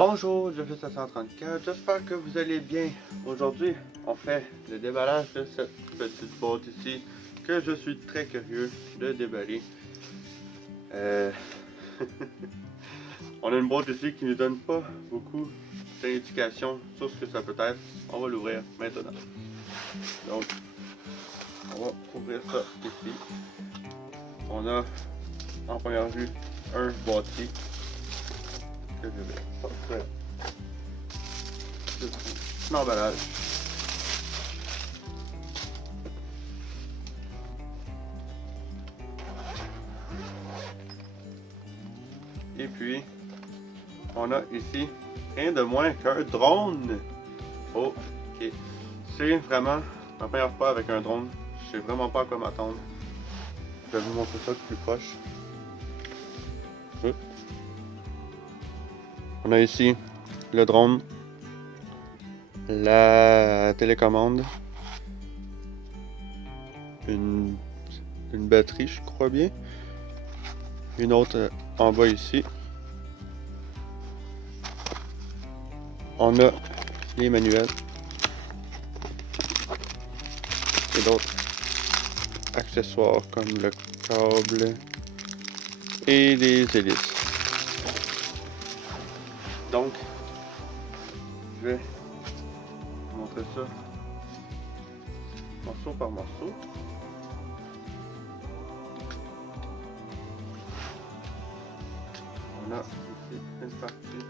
Bonjour, je suis 734, j'espère que vous allez bien. Aujourd'hui, on fait le déballage de cette petite boîte ici que je suis très curieux de déballer. On a une boîte ici qui ne nous donne pas beaucoup d'indications sur ce que ça peut être. On va l'ouvrir maintenant. Donc, on va ouvrir ça ici. On a en première vue un boîtier que je vais sortir de l'emballage. Et puis, on a ici rien de moins qu'un drone. Ok, c'est vraiment ma première fois avec un drone. Je sais vraiment pas à quoi m'attendre. Je vais vous montrer ça de plus proche. On a ici le drone, la télécommande, une batterie, je crois bien, une autre en bas ici. On a les manuels et d'autres accessoires comme le câble et les hélices. Donc, je vais vous montrer ça morceau par morceau. On a ici une partie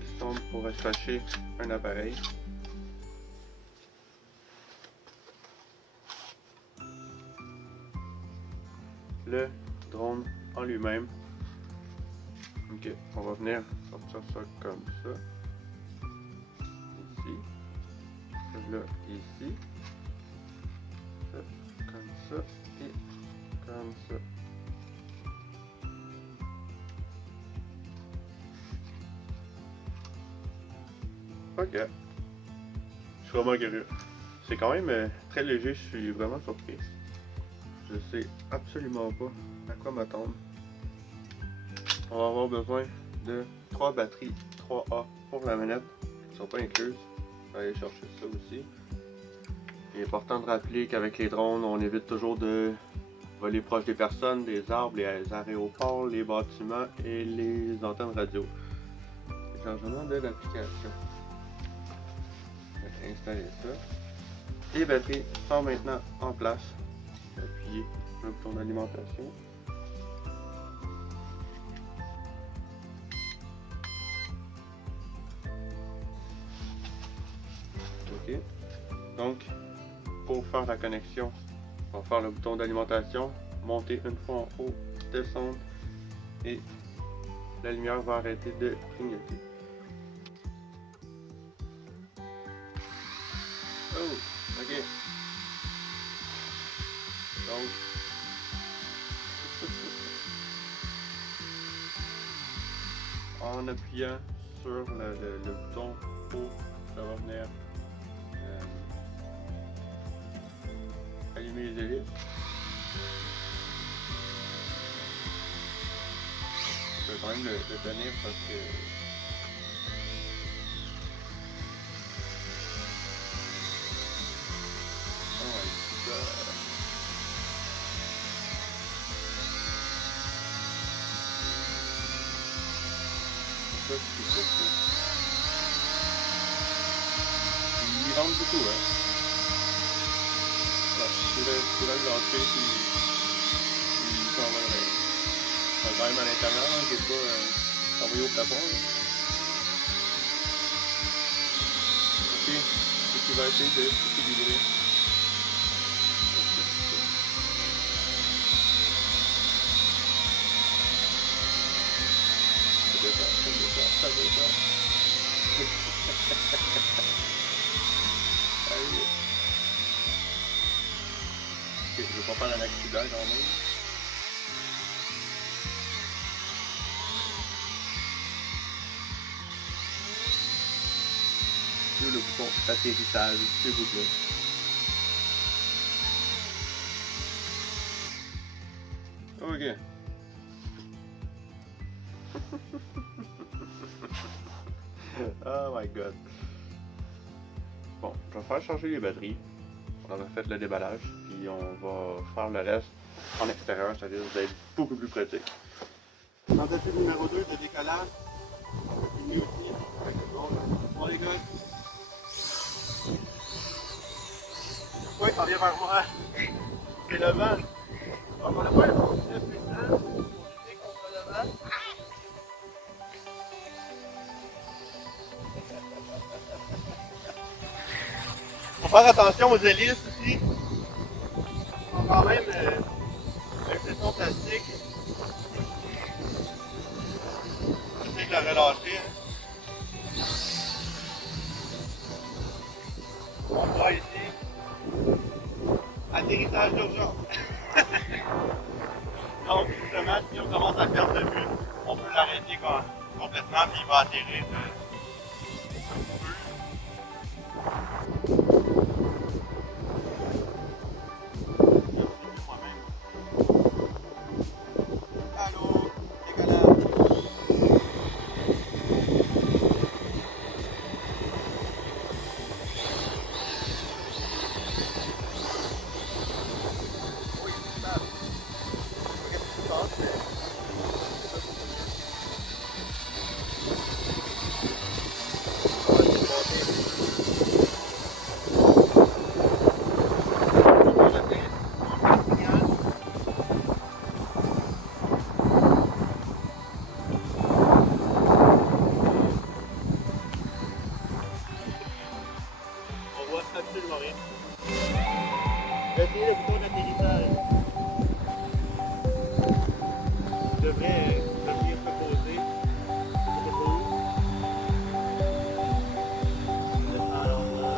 qui semble pour accrocher un appareil. Le drone en lui-même. Ok, on va venir sortir ça comme ça. Ici. Là, ici. Ça, comme ça. Et comme ça. Ok. Je suis vraiment curieux. C'est quand même très léger, je suis vraiment surpris. Je sais absolument pas à quoi m'attendre. On va avoir besoin de 3 batteries 3A pour la manette, qui ne sont pas incluses. Je vais aller chercher ça aussi. Il est important de rappeler qu'avec les drones, on évite toujours de voler proche des personnes, des arbres, les aéroports, les bâtiments et les antennes radio. Téléchargement de l'application. Je vais installer ça. Les batteries sont maintenant en place. Appuyez sur le bouton d'alimentation. Ok. Donc, pour faire la connexion, on va faire le bouton d'alimentation, monter une fois en haut, descendre et la lumière va arrêter de clignoter. Oh, ok. Donc, en appuyant sur le bouton haut, ça va venir allumer les hélices. Je vais quand même le tenir parce que oh my god. Ça, c'est pas cool. Il rentre beaucoup, hein. Voilà, je pourrais le lancer puis il s'en va le quand même à l'intérieur, hein, j'ai pas envoyé au plafond. Là. Ok, c'est qu'il va essayer de s'équilibrer. Ça descend. Allez. Ok, je veux pas faire un accident quand même. Le bouton d'atterrissage, s'il vous plaît. Ok. Oh my god. Bon, je vais faire changer les batteries. On a fait le déballage, puis on va faire le reste en extérieur, c'est-à-dire d'être beaucoup plus pratique. Tentative numéro 2 de décollage. Fini aussi. Bon les gars. Pourquoi il s'en vient vers moi? C'est le vent. On va le voir le puissant pour lutter contre le vent. Faut faire attention aux hélices ici. Ils sont quand même avec le son plastique. J'essaie de la relâcher. On voit ici. Atterrissage d'urgence. Donc justement, si on commence à perdre de vue, on peut l'arrêter complètement puis il va atterrir un peu. Allô, décollage. On voit absolument rien. Je vais essayer le bouton d'atterrissage. Je devrais venir se poser. Alors là.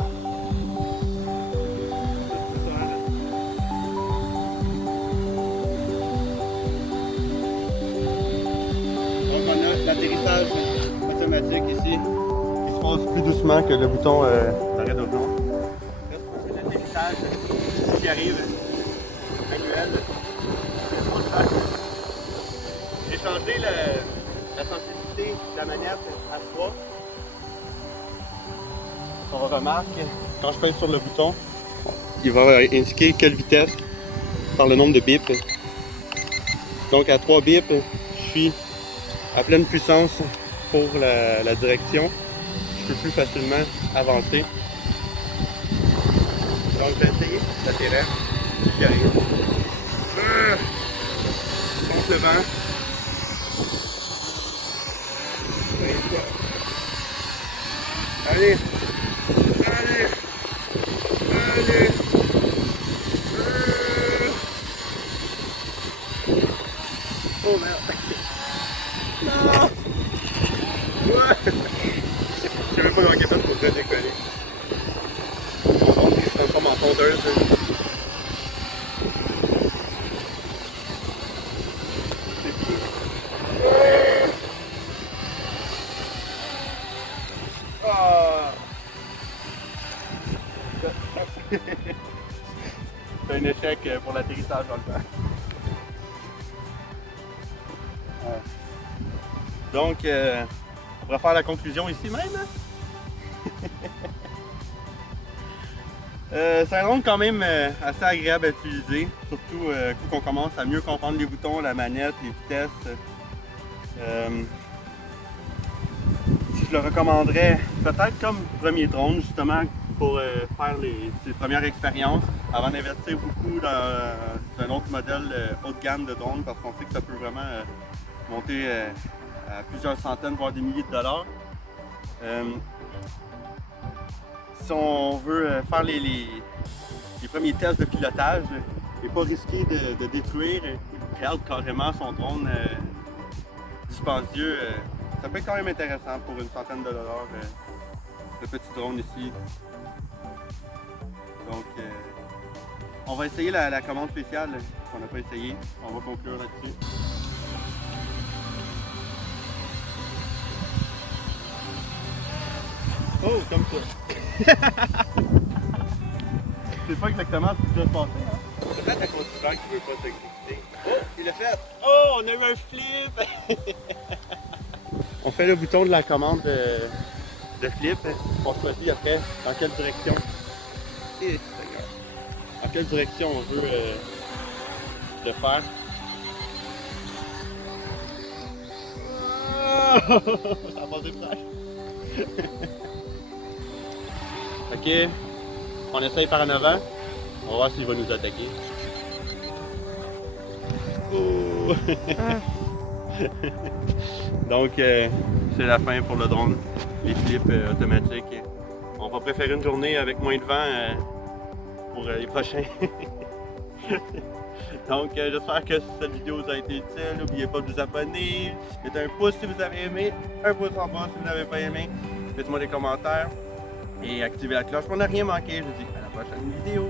Donc on a l'atterrissage automatique ici. Il se passe plus doucement que le bouton d'arrêt d'urgence. C'est l'atterrissage qui arrive manuel. J'ai changé la sensibilité de la manette à 3. On remarque, quand je pèse sur le bouton, il va indiquer quelle vitesse par le nombre de bips. Donc à 3 bips, je suis à pleine puissance pour la direction. Je peux plus facilement avancer. Donc je vais essayer d'atterrir. J'y arrive. Contre le vent. Allez. Allez. Allez. Oh merde. Non. Ouais. Je sais même pas comment il pour décoller. On se transforme en fondeuse. C'est un échec pour l'atterrissage dans le vent. Donc, on va faire la conclusion ici même. C'est un drone quand même assez agréable à utiliser, surtout quand on commence à mieux comprendre les boutons, la manette, les vitesses. Je le recommanderais peut-être comme premier drone justement pour faire ses premières expériences avant d'investir beaucoup dans un autre modèle haut de gamme de drone parce qu'on sait que ça peut vraiment monter à plusieurs centaines voire des milliers de dollars. Si on veut faire les premiers tests de pilotage et pas risquer de détruire et perdre carrément son drone dispendieux, ça peut être quand même intéressant pour une centaine de dollars le petit drone ici. Donc on va essayer la commande spéciale qu'on n'a pas essayé. On va conclure là-dessus. Oh, comme ça. C'est pas exactement ce qui doit se passer, hein? C'est peut-être un conducteur qui veut pas s'exécuter. Oh, il l'a fait! Oh, on a eu un flip! On fait le bouton de la commande de flip. On choisit après dans quelle direction. Et dans quelle direction on veut le faire. Ça passe des flashs. Ok, on essaye par en avant. On va voir s'il va nous attaquer. Oh. Donc, c'est la fin pour le drone. Les flips automatiques. On va préférer une journée avec moins de vent pour les prochains. Donc, j'espère que cette vidéo vous a été utile. N'oubliez pas de vous abonner. Mettez un pouce si vous avez aimé, un pouce en bas si vous n'avez pas aimé. Faites-moi des commentaires et activez la cloche pour ne rien manquer. Je vous dis à la prochaine vidéo.